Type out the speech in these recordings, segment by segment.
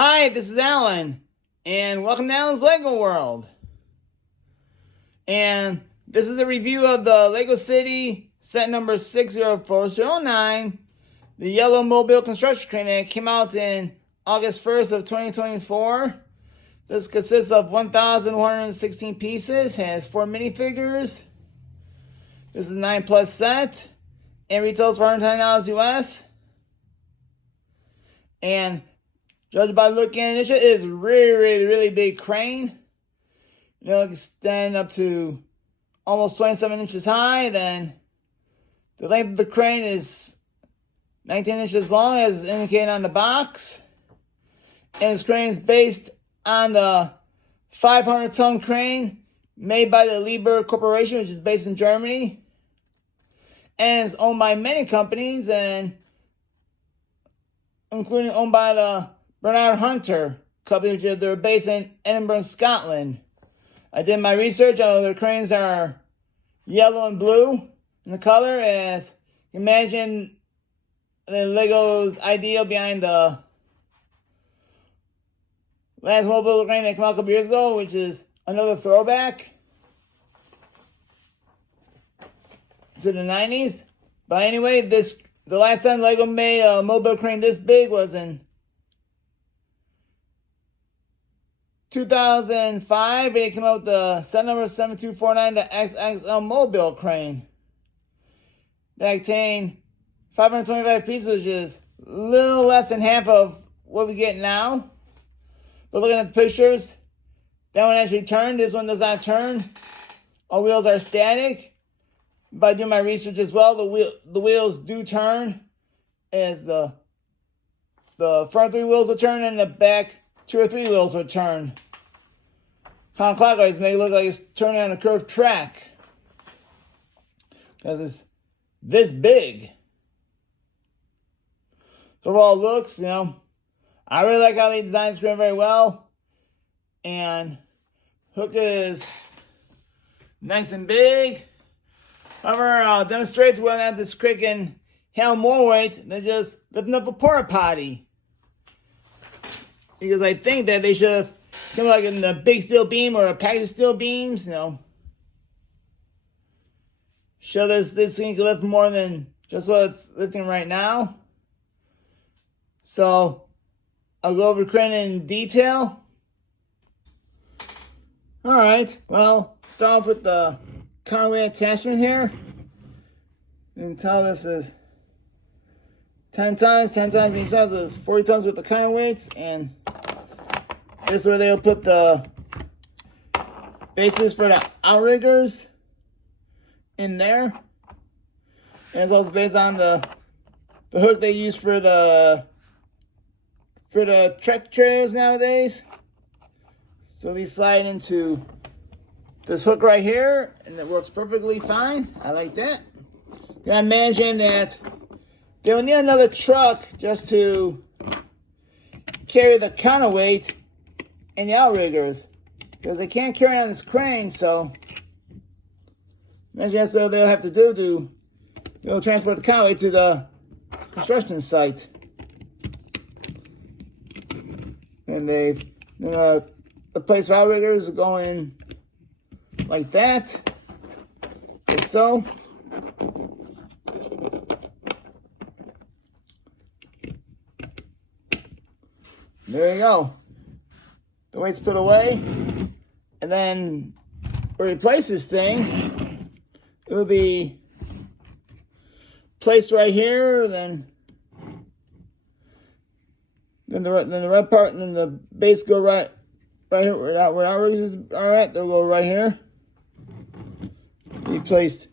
Hi, this is Alan, and welcome to Alan's Lego World. And this is a review of the Lego City set number 60409, the yellow mobile construction crane that came out in August 1st of 2024. This consists of 1,116 pieces, has 4 minifigures. This is a 9+ set, and retails for $110 US. And judged by looking at it, is really big crane. You know, it can stand up to almost 27 inches high. Then the length of the crane is 19 inches long, as indicated on the box. And this crane is based on the 500-ton crane made by the Liebherr Corporation, which is based in Germany. And it's owned by many companies, and including owned by the Bernard Hunter company, which they're based in Edinburgh, Scotland. I did my research. Their cranes are yellow and blue in the color, as you imagine the Lego's ideal behind the last mobile crane that came out a couple years ago, which is another throwback to the 90s. But anyway, the last time Lego made a mobile crane this big was in 2005, and it came out with the set number 7249, the XXL mobile crane. That contained 525 pieces, which is a little less than half of what we get now. But looking at the pictures, that one actually turned. This one does not turn. All wheels are static. By doing my research as well, the wheels do turn, as the front 3 wheels will turn and the back 2 or 3 wheels will turn counterclockwise, make it look like it's turning on a curved track, because it's this big. So overall looks, I really like how they designed the screen very well, and hook is nice and big. However, I'll demonstrate to whether or not this crane can handle more weight than just lifting up a porta potty. Because I think that they should have come like in a big steel beam or a package of steel beams, show this thing can lift more than just what it's lifting right now. So I'll go over the crane in detail. Alright, well, start off with the counterweight attachment here. You can tell this is 10 tons each side, so it's 40 tons with the counterweights, and this is where they'll put the bases for the outriggers in there. And it's also based on the hook they use for the tractor trailers nowadays. So these slide into this hook right here, and it works perfectly fine. I like that. You can imagine that they'll need another truck just to carry the counterweight and the outriggers, because they can't carry on this crane. So imagine that's what they'll have to do to transport the counterweight to the construction site. And the place for outriggers going like that, like so. There you go. The weight's put away, and then we'll replace this thing. It will be placed right here, then the red part, and then the base go right here where our is. All right, they'll go right here. Be placed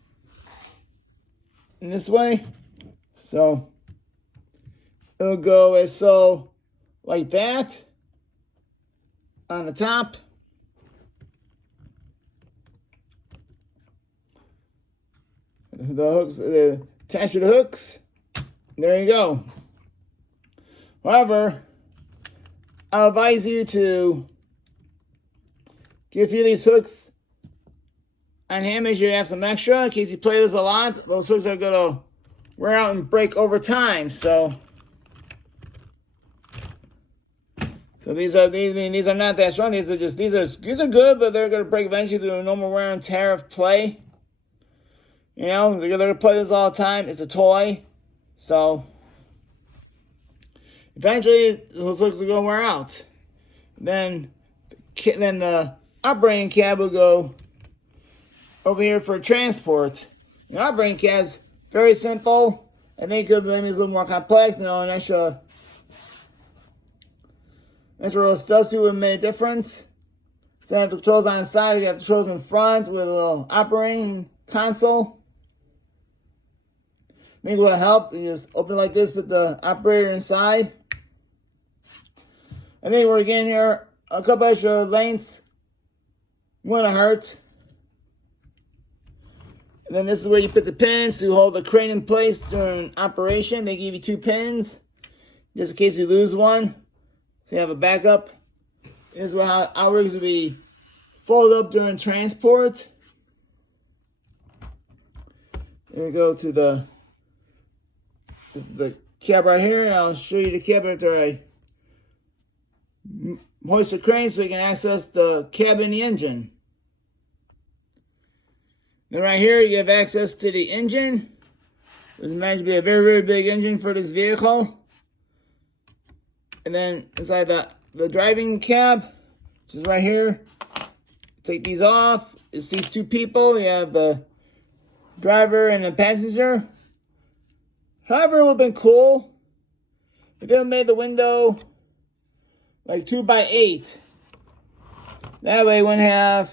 in this way, so it'll go as so, like that, on the top. The hooks, attach to the hooks. There you go. However, I'll advise you to get a few of these hooks on hand. Make sure you have some extra in case you play this a lot. Those hooks are gonna wear out and break over time. So So these are not that strong. These are good, but they're gonna break eventually through normal wear and tear of play. You know, they're gonna play this all the time. It's a toy, so eventually those looks are gonna wear out. Then the operating cab will go over here for transport. The operating cab's very simple. I think the name is a little more complex. You know, an extra little stuff to it made a difference. So you have the controls on the side, you have the controls in front with a little operating console. I think what helped, you just open it like this, put the operator inside. I think we're getting here a couple extra lengths. Wouldn't hurt. And then this is where you put the pins to hold the crane in place during operation. They give you 2 pins, just in case you lose one. So you have a backup. This is how it works to be folded up during transport. Here we go to the cab right here, and I'll show you the cab after I hoist the crane so we can access the cab and the engine. Then right here you have access to the engine. This is meant to be a very, very big engine for this vehicle. And then inside the driving cab, which is right here, take these off. It's these 2 people. You have the driver and the passenger. However, it would have been cool if they made the window like 2x8. That way, you wouldn't have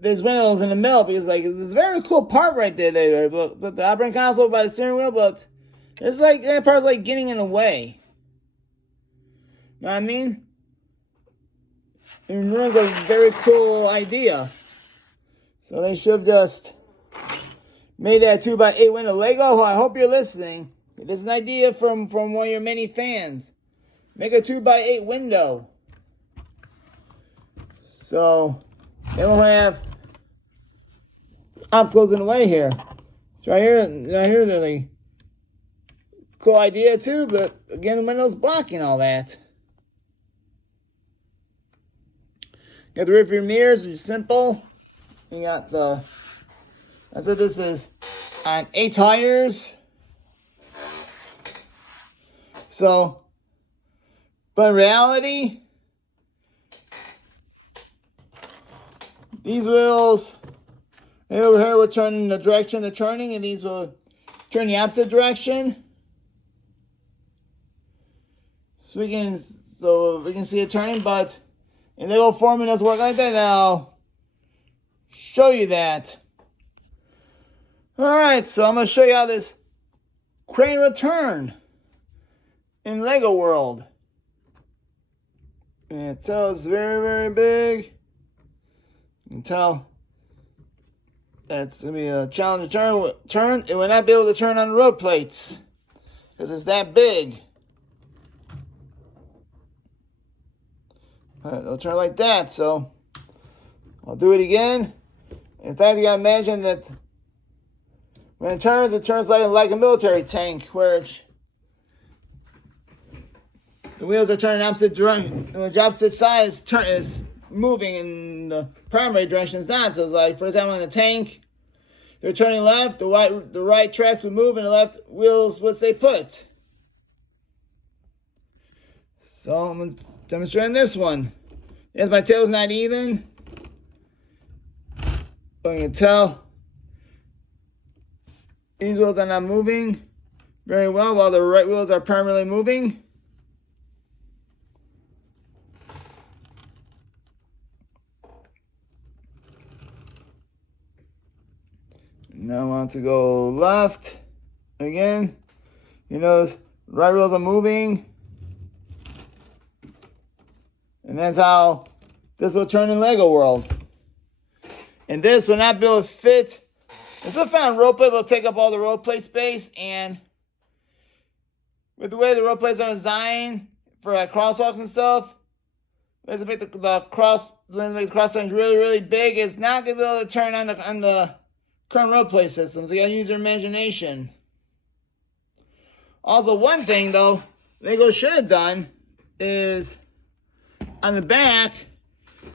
these windows in the middle, because like it's a very cool part right there. But the operating console by the steering wheel, but it's like that part's like getting in the way. You know what I mean? It ruins a very cool idea. So they should have just made that 2x8 window. Lego, I hope you're listening. It is an idea from one of your many fans. Make a 2x8 window. So they won't have obstacles in the way here. It's right here, really cool idea too, but again, the window's blocking all that. You got the rear view mirrors, which is simple. You got I said this is on 8 tires. So, but in reality, these wheels over here will turn in the direction they're turning, and these will turn the opposite direction. So we can see it turning, but in Lego form it doesn't work like that. Now, show you that. Alright, so I'm going to show you how this crane will turn in Lego World. And it's very, very big. You can tell that's going to be a challenge to turn. It will not be able to turn on the road plates because it's that big. But it'll turn like that, so I'll do it again. In fact, you got to imagine that when it turns like a military tank, where the wheels are turning opposite direction. The opposite side is moving in the primary direction is not. So it's like, for example, in a tank, they're turning left, the right tracks would move, and the left wheels would stay put. So I'm going to demonstrate this one. Yes, my tail's not even. But you can tell these wheels are not moving very well, while the right wheels are permanently moving. Now I want to go left again. You notice right wheels are moving. And that's how this will turn in Lego World. And this will not be able to fit. This will find road plate will take up all the road plate space, and with the way the road plates are designed for like crosswalks and stuff, let's make the cross sections really, really big. It's not gonna be able to turn on the current road plate systems. So you gotta use your imagination. Also, one thing though, Lego should have done is on the back,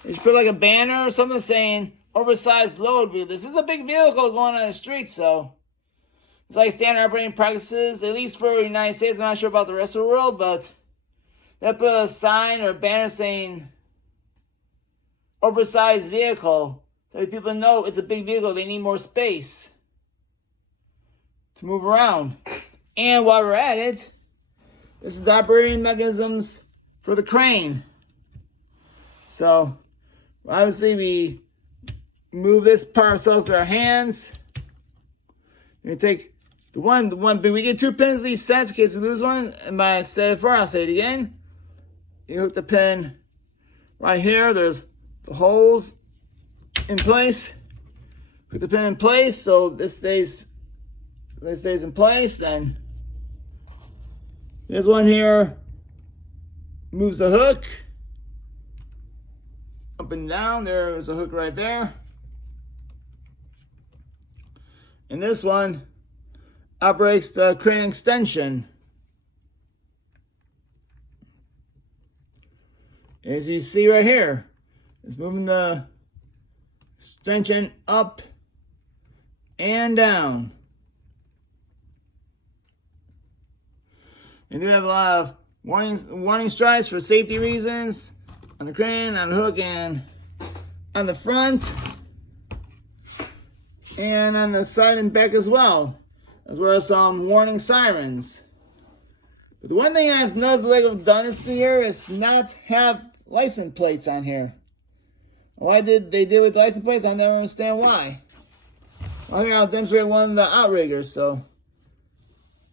you should put like a banner or something saying oversized load. This is a big vehicle going on the street, so it's like standard operating practices, at least for the United States. I'm not sure about the rest of the world, but they put a sign or a banner saying oversized vehicle so that people know it's a big vehicle. They need more space to move around. And while we're at it, this is the operating mechanisms for the crane. So obviously we move this part ourselves to our hands. We take the one, but we get 2 pins these sets in case we lose one. And I said it before, I'll say it again. You hook the pin right here. There's the holes in place. Put the pin in place so this stays in place. Then this one here moves the hook up and down. There's a hook right there. And this one operates the crane extension. As you see right here, it's moving the extension up and down. And you have a lot of warning stripes for safety reasons on the crane, on the hook, and on the front, and on the side and back as well, as well as some warning sirens. But the one thing I've noticed the Lego have done this year is not have license plates on here. Why did they do with the license plates? I never understand why. Well, here I'll demonstrate one of the outriggers. So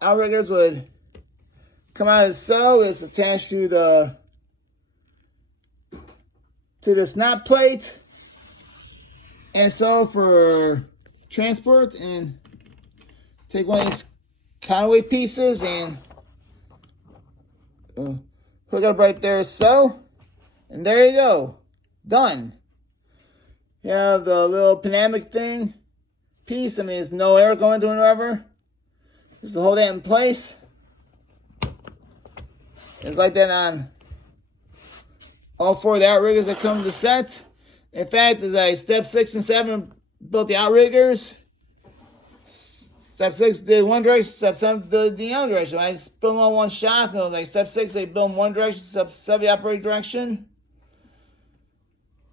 outriggers would come out as so. It's attached to the snap plate, and so for transport, and take one of these counterweight pieces and hook it up right there, so, and there you go, done. You have the little pneumatic thing piece. I mean, there's no air going to it or whatever. Just to hold that in place. It's like that on all 4 of the outriggers that come to the set. In fact, as I step 6 and 7 built the outriggers. Step 6 did one direction, step 7 did the other direction. I just built them all one shot. So like step 6, they build them one direction, step 7 the operating direction.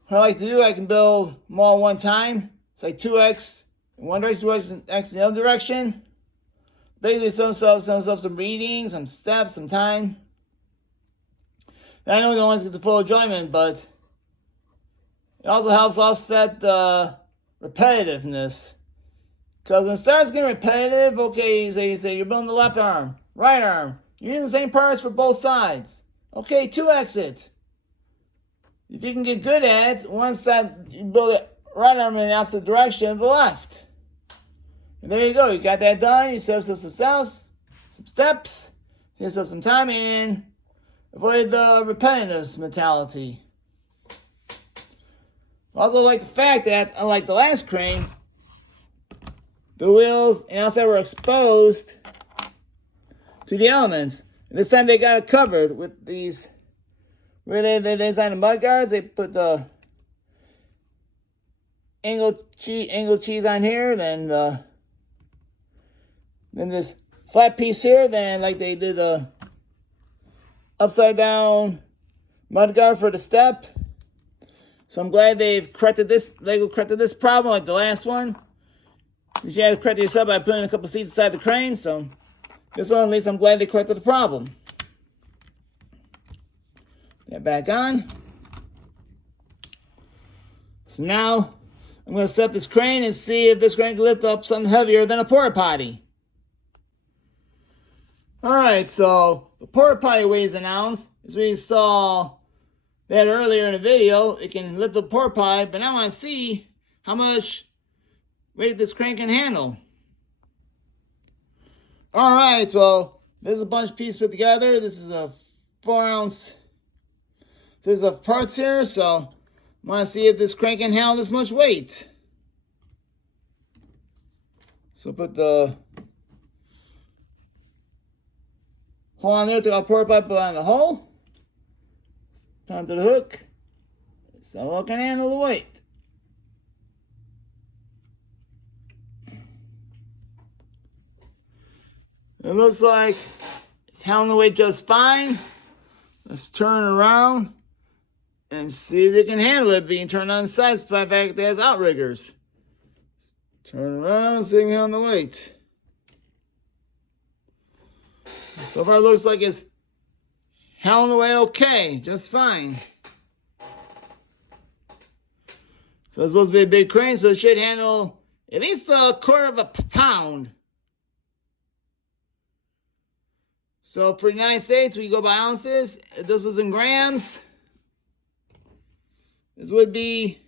What I like to do, I can build them all one time. It's like 2x in one direction, 2x in the other direction. Basically, some readings, some steps, some time. I know no one's get the full enjoyment, but it also helps offset the repetitiveness. Because when it starts getting repetitive, okay, you say you're building the left arm, right arm. You're using the same parts for both sides. Okay, 2x it. If you can get good at it, one side, you build the right arm in the opposite direction of the left. And there you go. You got that done. You set up some steps, you set up some time, and avoid the repetitiveness mentality. I also like the fact that, unlike the last crane, the wheels and outside were exposed to the elements. And this time they got it covered with these, where they designed the mud guards. They put the angle cheese on here, then this flat piece here, then like they did the upside down mud guard for the step. So I'm glad they've corrected this. Lego corrected this problem like the last one. You had to correct yourself by putting a couple seats inside the crane. So this one, at least, I'm glad they corrected the problem. Get back on. So now I'm going to set this crane and see if this crane can lift up something heavier than a porta potty. All right, so the porta potty weighs announced, as we saw that earlier in the video. It can lift the porta potty, but now I want to see how much weight this crane can handle. All right, well, this is a bunch of pieces put together. This is a 4-ounce. This is of parts here, so I want to see if this crane can handle this much weight. So put the Hold on there, take our pour pipe on the hole. Turn to the hook. So I can handle the weight. It looks like it's handling the weight just fine. Let's turn around and see if it can handle it being turned on the sides by the fact that it has outriggers. Turn around, see if it can handle the weight. So far it looks like it's handling the weight okay, just fine. So it's supposed to be a big crane, so it should handle at least a quarter of a pound. So for the United States, we go by ounces. This was in grams. This would be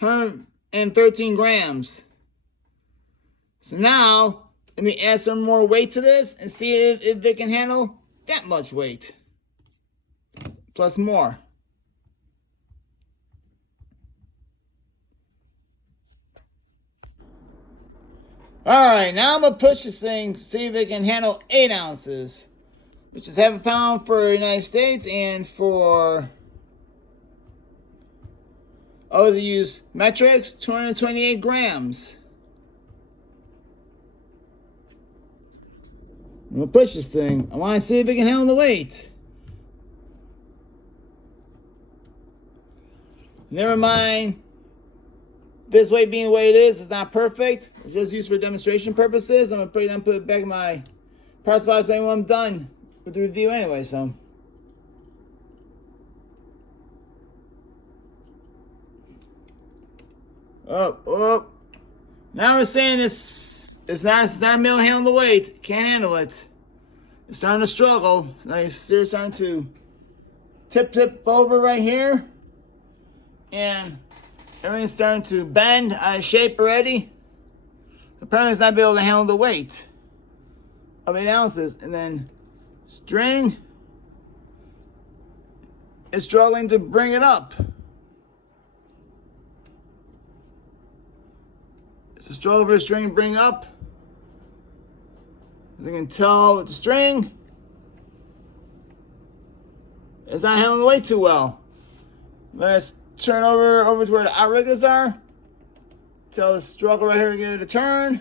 113 grams. So now, let me add some more weight to this and see if they can handle that much weight. Plus more. Alright, now I'm going to push this thing to see if it can handle 8 ounces. Which is half a pound for the United States, and for others that use metrics, 228 grams. I'm going to push this thing. I want to see if it can handle the weight. Never mind this weight being the way it is. It's not perfect. It's just used for demonstration purposes. I'm going to put it back in my parts box when I'm done with the review anyway, so. Oh. Now we're saying it's not able to handle the weight. Can't handle it. It's starting to struggle. It's nice. They're starting to tip over right here. And everything's starting to bend out of shape already. So apparently it's not able to handle the weight of 8 ounces. And then string is struggling to bring it up. It's a struggle for the string to bring up. As you can tell with the string, it's not handling the weight too well. Let's turn over to where the outriggers are. Tell the struggle right here to get it a turn.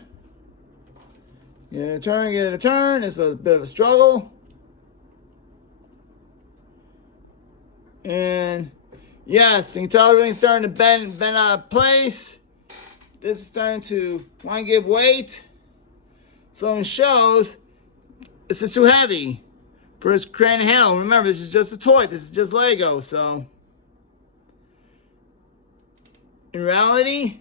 Get it a turn. It's a bit of a struggle. And yes, you can tell everything's starting to bend out of place. This is starting to want to give weight. So it shows this is too heavy for this crane to handle. Remember, this is just a toy. This is just Lego. So in reality,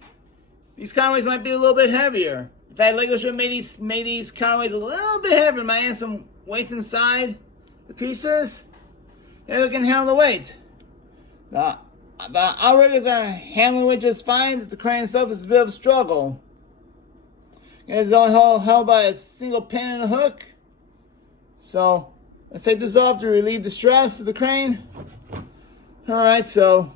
these counterweights might be a little bit heavier. In fact, Lego should have made these counterweights a little bit heavier. Might add some weight inside the pieces. And it can handle the weight. The outriggers are handling weight just fine. The crane itself is a bit of a struggle. It's only held by a single pin and a hook. So let's take this off to relieve the stress of the crane. Alright, so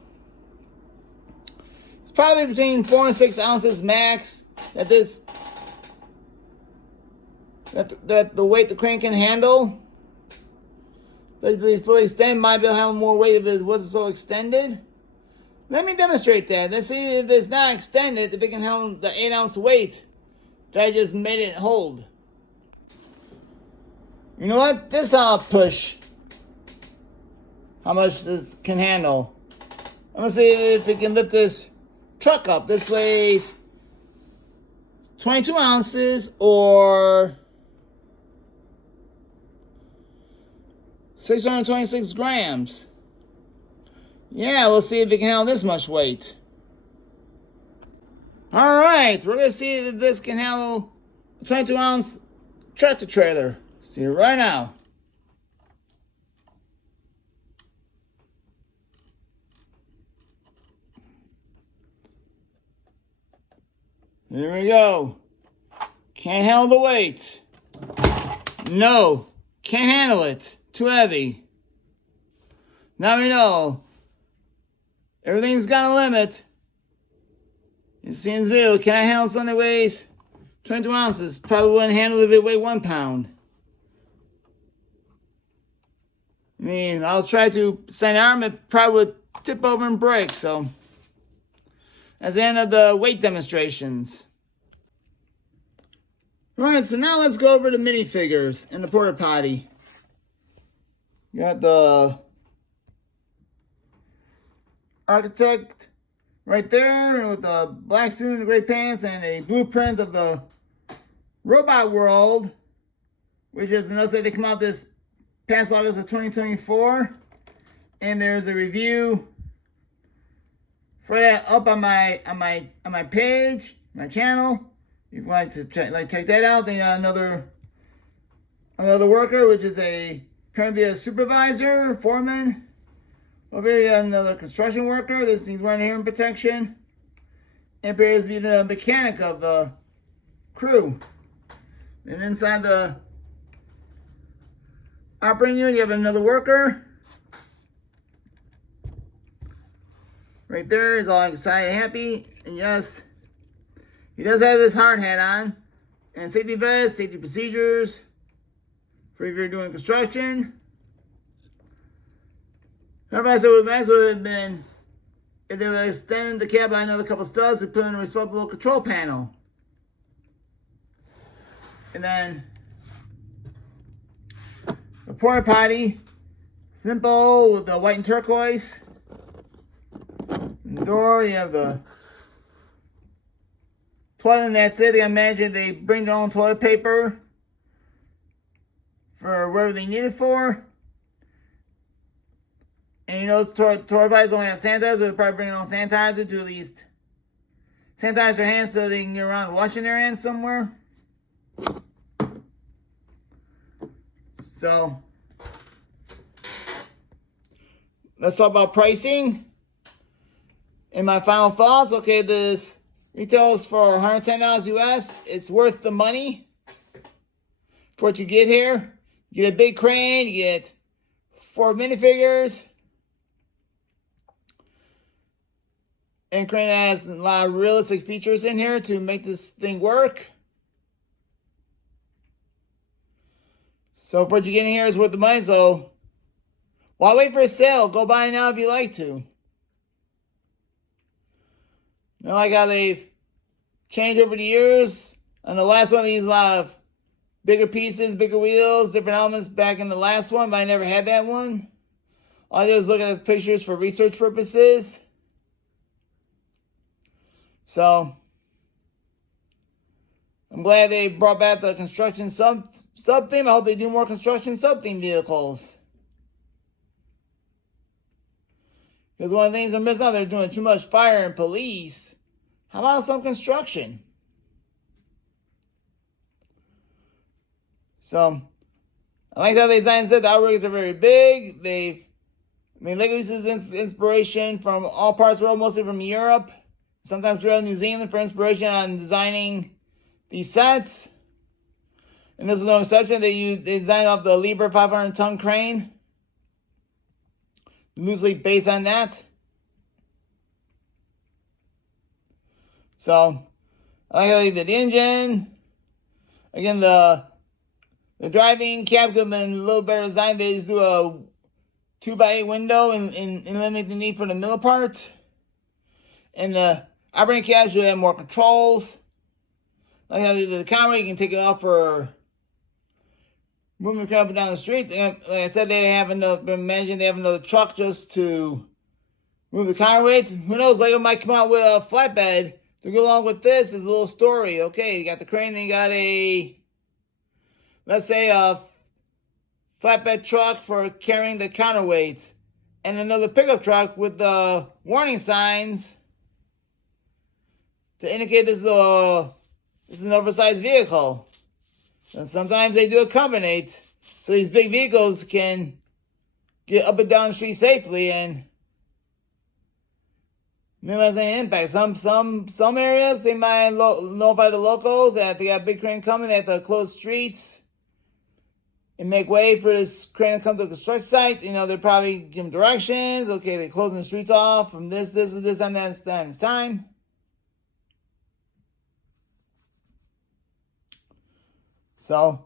it's probably between 4 and 6 ounces max that the weight the crane can handle. But fully extended, might be able to handle more weight if it wasn't so extended. Let me demonstrate that. Let's see if it's not extended, if it can handle the 8 ounce weight that I just made it hold. You know what? This is how I'll push how much this can handle. I'm gonna see if it can lift this truck up. This weighs 22 ounces or 626 grams. Yeah, we'll see if it can handle this much weight. Alright, we're going to see if this can handle a 22 ounce tractor trailer. See it right now. Here we go. Can't handle the weight. No, can't handle it. Too heavy. Now we know. Everything's got a limit. It seems real. Can I handle something that weighs 22 ounces. Probably wouldn't handle it if it weighed 1 pound. I mean, I was trying to stand arm, it probably would tip over and break. So, that's the end of the weight demonstrations. Alright, so now let's go over the minifigures in the porta potty. You got the architect right there with the black suit and the gray pants and a blueprint of the robot world, which is another that they come out this past August of 2024. And there's a review for that up on my page, my channel. If you want to check that out, then another worker, which is apparently a supervisor, foreman. Over here, another construction worker. This needs wearing hearing protection. And appears to be the mechanic of the crew. And inside the operating unit, you have another worker. Right there is all excited and happy. And yes, he does have his hard hat on. And safety vest, safety procedures for if you're doing construction. Everybody said what Max would have been if they would extend the cab by another couple studs to put in a respectable control panel. And then the porta potty, simple with the white and turquoise. In the door, you have the toilet, and that's it. I imagine they bring their own toilet paper for wherever they need it for. And you know, toilet potties don't have sanitizer, they'll probably bring their own sanitizer to at least sanitize their hands so they can get around washing their hands somewhere. So, let's talk about pricing. And my final thoughts, okay, this retails for $110 US. It's worth the money for what you get here. You get a big crane, you get 4 minifigures. And crane has a lot of realistic features in here to make this thing work. So for what you get in here is worth the money. So why wait for a sale? Go buy it now if you like to. You know, like how they've changed over the years. On the last one, they used a lot of bigger pieces, bigger wheels, different elements back in the last one, but I never had that one. All I did was look at the pictures for research purposes. So, I'm glad they brought back the construction sub-theme. I hope they do more construction sub-theme vehicles. Because one of the things they're missing out, they're doing too much fire and police. How about some construction? So, I like how they designed it. The outriggers are very big. Lego uses inspiration from all parts of the world, mostly from Europe. Sometimes throughout New Zealand for inspiration on designing these sets. And this is no exception. They designed off the Liebherr 500-ton crane. Loosely based on that. So, I like how they did the engine. Again, the driving cab could have been a little better designed. They just do a 2x8 window and eliminate the need for the middle part. And the operating cab should have more controls. Like how they did the camera, you can take it off for moving up and down the street. And like I said, they have another truck just to move the counterweights. Who knows, Lego might come out with a flatbed to go along with this. Is a little story. Okay, you got the crane, and you got let's say a flatbed truck for carrying the counterweights. And another pickup truck with the warning signs to indicate this is an oversized vehicle. And sometimes they do accommodate so these big vehicles can get up and down the street safely and minimize any impact. Some areas they might notify the locals that they got a big crane coming, they have to close streets and make way for this crane to come to a construction site. You know, they're probably giving directions. Okay, they're closing the streets off from this, and that, it's time. So,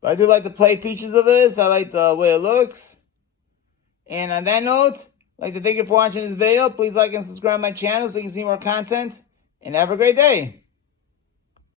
but I do like the play features of this. I like the way it looks. And on that note, I'd like to thank you for watching this video. Please like and subscribe my channel so you can see more content. And have a great day.